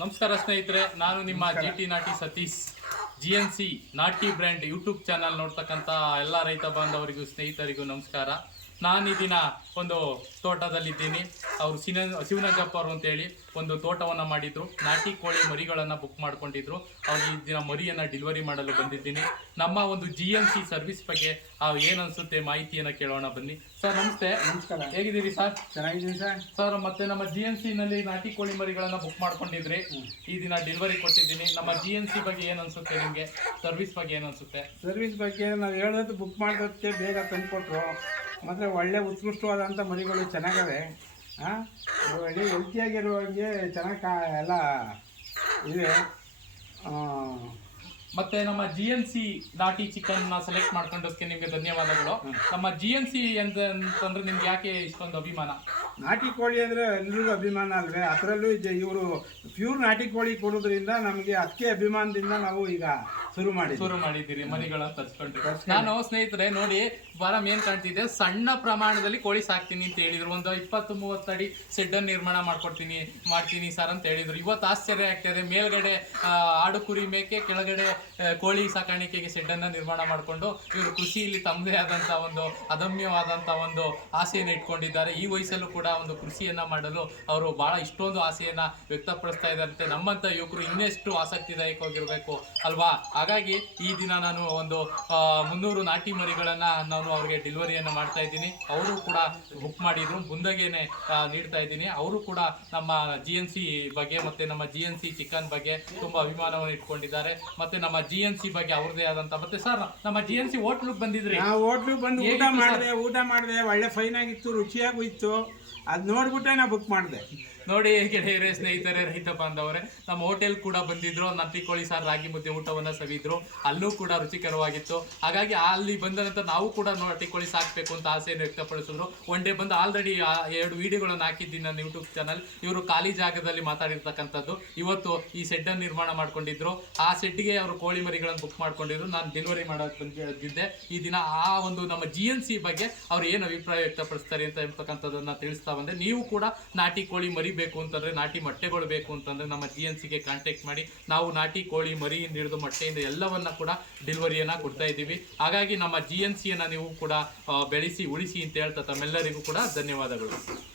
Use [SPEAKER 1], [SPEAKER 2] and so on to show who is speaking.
[SPEAKER 1] ನಮಸ್ಕಾರ ಸ್ನೇಹಿತರೆ, ನಾನು ನಿಮ್ಮ G T Nati Satish G N C Nati brand YouTube channel ನೋಡ್ತಕ್ಕಂಥ ಎಲ್ಲ ರೈತ ಬಾಂಧವರಿಗೂ, ಸ್ನೇಹಿತರಿಗೂ ನಮಸ್ಕಾರ. ನಾನು ಈ ದಿನ ಒಂದು ತೋಟದಲ್ಲಿದ್ದೀನಿ. ಅವರು ಸಿನ ಶಿವನಂಜಪ್ಪ ಅವರು ಅಂತೇಳಿ ಒಂದು ತೋಟವನ್ನು ಮಾಡಿದ್ರು. ನಾಟಿ ಕೋಳಿ ಮರಿಗಳನ್ನು ಬುಕ್ ಮಾಡ್ಕೊಂಡಿದ್ರು. ಅವ್ರು ಈ ದಿನ ಮರಿಯನ್ನು ಡೆಲಿವರಿ ಮಾಡಲು ಬಂದಿದ್ದೀನಿ. ನಮ್ಮ ಒಂದು ಜಿ ಎಂ ಸಿ ಸರ್ವಿಸ್ ಬಗ್ಗೆ ಆ ಏನು ಅನಿಸುತ್ತೆ ಮಾಹಿತಿಯನ್ನು ಕೇಳೋಣ ಬನ್ನಿ. ಸರ್ ನಮಸ್ತೆ.
[SPEAKER 2] ನಮಸ್ಕಾರ.
[SPEAKER 1] ಹೇಗಿದ್ದೀರಿ ಸರ್?
[SPEAKER 2] ಚೆನ್ನಾಗಿದ್ದೀನಿ ಸರ್.
[SPEAKER 1] ಸರ್ ಮತ್ತೆ ನಮ್ಮ ಜಿ ಎಂ ಸಿನಲ್ಲಿ ನಾಟಿ ಕೋಳಿ ಮರಿಗಳನ್ನು ಬುಕ್ ಮಾಡ್ಕೊಂಡಿದ್ರಿ. ಈ ದಿನ ಡೆಲಿವರಿ ಕೊಟ್ಟಿದ್ದೀನಿ. ನಮ್ಮ ಜಿ ಎಂ ಸಿ ಬಗ್ಗೆ ಏನ್ ಅನ್ಸುತ್ತೆ ನಿಮಗೆ? ಸರ್ವಿಸ್ ಬಗ್ಗೆ ಏನು ಅನ್ಸುತ್ತೆ
[SPEAKER 2] ಸರ್ವಿಸ್ ಬಗ್ಗೆ ನಾವು ಹೇಳೋದು ಬುಕ್ ಮಾಡೋದಕ್ಕೆ ಬೇಗ ತಂದುಕೊಟ್ರು. ಮತ್ತು ಒಳ್ಳೆ ಉತ್ಕೃಷ್ಟವಾದಂಥ ಮರಿಗಳು ಚೆನ್ನಾಗವೆ ಹಾಂ ಒಳ್ಳೆ ಹೆಲ್ತಿಯಾಗಿರುವಾಗೆ ಚೆನ್ನಾಗಿ ಕಾ ಎಲ್ಲ ಇದೆ
[SPEAKER 1] ಮತ್ತೆ ನಮ್ಮ ಜಿ ಎನ್ ಸಿ ನಾಟಿ ಚಿಕನ್ನ ಸೆಲೆಕ್ಟ್ ಮಾಡ್ಕೊಂಡೋದಕ್ಕೆ ನಿಮಗೆ ಧನ್ಯವಾದಗಳು. ನಮ್ಮ ಜಿ ಎನ್ ಸಿ ಅಂತ ಅಂತಂದ್ರೆ ನಿಮ್ಗೆ ಯಾಕೆ ಇಷ್ಟೊಂದು ಅಭಿಮಾನ?
[SPEAKER 2] ನಾಟಿ ಕೋಳಿ ಅಂದರೆ ಎಲ್ರಿಗೂ ಅಭಿಮಾನ ಅಲ್ವೇ? ಅದರಲ್ಲೂ ಇವರು ಪ್ಯೂರ್ ನಾಟಿ ಕೋಳಿ ಕೊಡೋದ್ರಿಂದ ನಮಗೆ ಅದಕ್ಕೆ ಅಭಿಮಾನದಿಂದ ನಾವು ಈಗ ಶುರು ಮಾಡಿ
[SPEAKER 1] ಶುರು ಮಾಡಿದ್ದೀರಿ ಮನೆಗಳ ತರ್ಸ್ಕೊಂಡ್ರಿ. ನಾನು ಸ್ನೇಹಿತರೆ ನೋಡಿ ಬಾರಂ ಏನ್ ಕಾಣ್ತಿದ್ದೆ ಸಣ್ಣ ಪ್ರಮಾಣದಲ್ಲಿ ಕೋಳಿ ಸಾಕ್ತೀನಿ ಅಂತ ಹೇಳಿದ್ರು. ಒಂದು ಇಪ್ಪತ್ತು ಮೂವತ್ತು ಅಡಿ ಶೆಡ್ ಅನ್ನು ನಿರ್ಮಾಣ ಮಾಡ್ಕೊಡ್ತೀನಿ ಮಾಡ್ತೀನಿ ಸರ್ ಅಂತ ಹೇಳಿದ್ರು. ಇವತ್ತು ಆಶ್ಚರ್ಯ ಆಗ್ತದೆ. ಮೇಲ್ಗಡೆ ಆಡು ಕುರಿ ಮೇಕೆ ಕೆಳಗಡೆ ಕೋಳಿ ಸಾಕಾಣಿಕೆಗೆ ಶೆಡ್ ಅನ್ನ ನಿರ್ಮಾಣ ಮಾಡಿಕೊಂಡು ಇವರು ಕೃಷಿಯಲ್ಲಿ ತಮ್ಮದೇ ಆದಂತ ಒಂದು ಅದಮ್ಯವಾದಂತ ಒಂದು ಆಸೆಯನ್ನು ಇಟ್ಕೊಂಡಿದ್ದಾರೆ. ಈ ವಯಸ್ಸಲ್ಲೂ ಕೂಡ ಒಂದು ಕೃಷಿಯನ್ನ ಮಾಡಲು ಅವರು ಬಹಳ ಇಷ್ಟೊಂದು ಆಸೆಯನ್ನ ವ್ಯಕ್ತಪಡಿಸ್ತಾ ಇದ್ದಾರೆ. ನಮ್ಮಂತ ಯುವಕರು ಇನ್ನೆಷ್ಟು ಆಸಕ್ತಿದಾಯಕವಾಗಿರ್ಬೇಕು ಅಲ್ವಾ? ಹಾಗಾಗಿ ಈ ದಿನ ನಾನು ಒಂದು ಮುನ್ನೂರು ನಾಟಿ ಮರಿಗಳನ್ನ ನಾನು ಅವ್ರಿಗೆ ಡೆಲಿವರಿಯನ್ನು ಮಾಡ್ತಾ ಇದ್ದೀನಿ. ಅವರು ಕೂಡ ಬುಕ್ ಮಾಡಿದ್ರು. ಮುಂದಾಗೇನೆ ನೀಡ್ತಾ ಇದ್ದೀನಿ. ಅವರು ಕೂಡ ನಮ್ಮ ಜಿ ಎನ್ ಸಿ ಬಗ್ಗೆ ಮತ್ತೆ ನಮ್ಮ ಜಿ ಎನ್ ಸಿ ಚಿಕನ್ ಬಗ್ಗೆ ತುಂಬಾ ಅಭಿಮಾನವನ್ನು ಇಟ್ಕೊಂಡಿದ್ದಾರೆ. ಮತ್ತೆ ನಮ್ಮ ಜಿ ಎನ್ ಸಿ ಬಗ್ಗೆ ಅವ್ರದೇ ಆದಂತ ಮತ್ತೆ ಸರ್ ನಮ್ಮ ಜಿ ಎನ್ ಸಿ ಹೋಟ್ಲಿಗೆ ಬಂದಿದ್ರಿ.
[SPEAKER 2] ಹೋಟ್ಲಿಗೆ ಹೋಟ್ಲು ಬಂದು ಊಟ ಮಾಡಿದೆ ಊಟ ಮಾಡಿದೆ. ಒಳ್ಳೆ ಫೈನ್ ಆಗಿತ್ತು ರುಚಿಯಾಗೂ ಇತ್ತು. ಅದು ನೋಡ್ಬಿಟ್ಟೆ ನಾ ಬುಕ್ ಮಾಡಿದೆ.
[SPEAKER 1] ನೋಡಿ ಗೆಳೆಯರೇ ಸ್ನೇಹಿತರೆ ರೈತ ಬಾಂಧವರೇ. ನಮ್ಮ ಹೋಟೆಲ್ ಕೂಡ ಬಂದಿದ್ರು. ನತ್ತಿ ಕೋಳಿ ಸಾರ್ ರಾಗಿ ಮುದ್ದೆ ಊಟವನ್ನ ಸವಿದ್ರು ಅಲ್ಲೂ ಕೂಡ ರುಚಿಕರವಾಗಿತ್ತು. ಹಾಗಾಗಿ ಅಲ್ಲಿ ಬಂದ ನಂತರ ನಾವು ಕೂಡ ನಾಟಿ ಕೋಳಿ ಸಾಕ್ಬೇಕು ಅಂತ ಆಸೆಯನ್ನು ವ್ಯಕ್ತಪಡಿಸಿದ್ರು. ಒನ್ ಡೇ ಬಂದು ಆಲ್ರೆಡಿ ಎರಡು ವಿಡಿಯೋಗಳನ್ನು ಹಾಕಿದ್ದೀನಿ ನನ್ನ ಯೂಟ್ಯೂಬ್ ಚಾನಲ್ ಇವರು ಖಾಲಿ ಜಾಗದಲ್ಲಿ ಮಾತಾಡಿರ್ತಕ್ಕಂಥದ್ದು. ಇವತ್ತು ಈ ಸೆಡ್ ಅನ್ನು ನಿರ್ಮಾಣ ಮಾಡ್ಕೊಂಡಿದ್ರು. ಆ ಸೆಡ್ಗೆ ಅವರು ಕೋಳಿ ಮರಿಗಳನ್ನು ಬುಕ್ ಮಾಡ್ಕೊಂಡಿದ್ರು. ನಾನು ಡೆಲಿವರಿ ಮಾಡೋಕೆ ಬಂದಿದ್ದೆ ಈ ದಿನ ಆ ಒಂದು ನಮ್ಮ ಜಿ ಎನ್ ಸಿ ಬಗ್ಗೆ ಅವ್ರು ಏನು ಅಭಿಪ್ರಾಯ ವ್ಯಕ್ತಪಡಿಸ್ತಾರೆ ಅಂತ ಇರ್ತಕ್ಕಂಥದ್ದನ್ನ ತಿಳಿಸ್ತಾ ಬಂದೆ. ನೀವು ಕೂಡ ನಾಟಿ ಕೋಳಿ ಮರಿ ಬೇಕು ಅಂತಂದ್ರೆ, ನಾಟಿ ಮೊಟ್ಟೆಗಳು ಬೇಕು ಅಂತಂದ್ರೆ ನಮ್ಮ ಜಿ ಎನ್ ಸಿಗೆ ಕಾಂಟ್ಯಾಕ್ಟ್ ಮಾಡಿ. ನಾವು ನಾಟಿ ಕೋಳಿ ಮರಿಯಿಂದ ಹಿಡಿದು ಮೊಟ್ಟೆಯಿಂದ ಎಲ್ಲವನ್ನ ಕೂಡ ಡೆಲಿವರಿಯನ್ನ ಕೊಡ್ತಾ ಇದ್ದೀವಿ. ಹಾಗಾಗಿ ನಮ್ಮ ಜಿ ಎನ್ ಸಿಯನ್ನು ನೀವು ಕೂಡ ಬೆಳೆಸಿ, ಉಳಿಸಿ ಅಂತ ಹೇಳ್ತಾ ತಮ್ಮೆಲ್ಲರಿಗೂ ಕೂಡ ಧನ್ಯವಾದಗಳು.